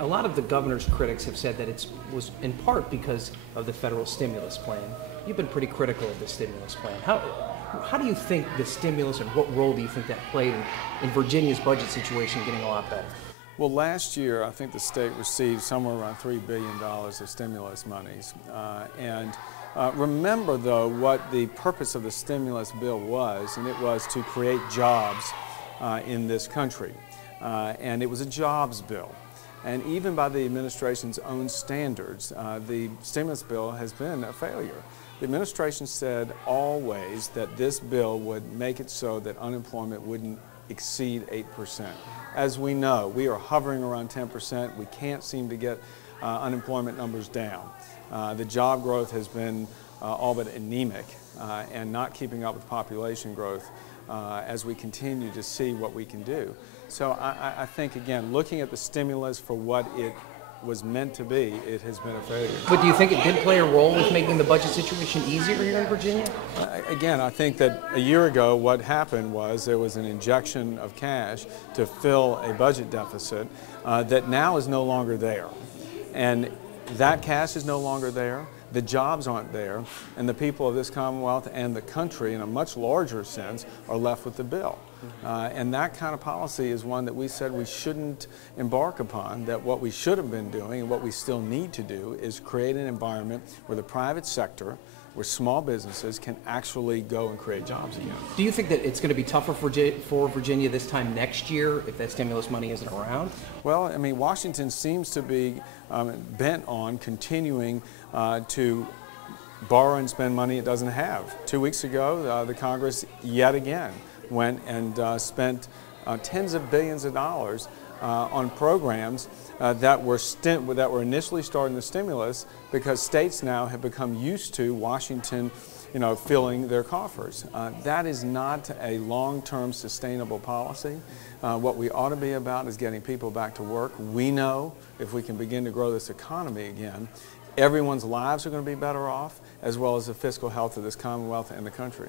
A lot of the governor's critics have said that it was in part because of the federal stimulus plan. You've been pretty critical of the stimulus plan. How do you think the stimulus, and what role do you think that played in Virginia's budget situation getting a lot better? Well, last year, I think the state received somewhere around $3 billion of stimulus monies. Remember, though, what the purpose of the stimulus bill was, and it was to create jobs in this country. And it was a jobs bill. And even by the administration's own standards, the stimulus bill has been a failure. The administration said always that this bill would make it so that unemployment wouldn't exceed 8%. As we know, we are hovering around 10%. We can't seem to get unemployment numbers down. The job growth has been all but anemic and not keeping up with population growth as we continue to see what we can do. So I think, again, looking at the stimulus for what it was meant to be, it has been a failure. But do you think it did play a role with making the budget situation easier here in Virginia? Again, I think that a year ago what happened was there was an injection of cash to fill a budget deficit that now is no longer there. And that cash is no longer there. The jobs aren't there, and the people of this Commonwealth and the country, in a much larger sense, are left with the bill. And that kind of policy is one that we said we shouldn't embark upon, that what we should have been doing and what we still need to do is create an environment where the private sector, where small businesses can actually go and create jobs again. Do you think that it's going to be tougher for Virginia this time next year if that stimulus money isn't around? Well, I mean, Washington seems to be bent on continuing to borrow and spend money it doesn't have. 2 weeks ago, the Congress yet again went and spent tens of billions of dollars on programs that were initially starting the stimulus because states now have become used to Washington, filling their coffers. That is not a long-term sustainable policy. What we ought to be about is getting people back to work. We know if we can begin to grow this economy again, everyone's lives are going to be better off, as well as the fiscal health of this Commonwealth and the country.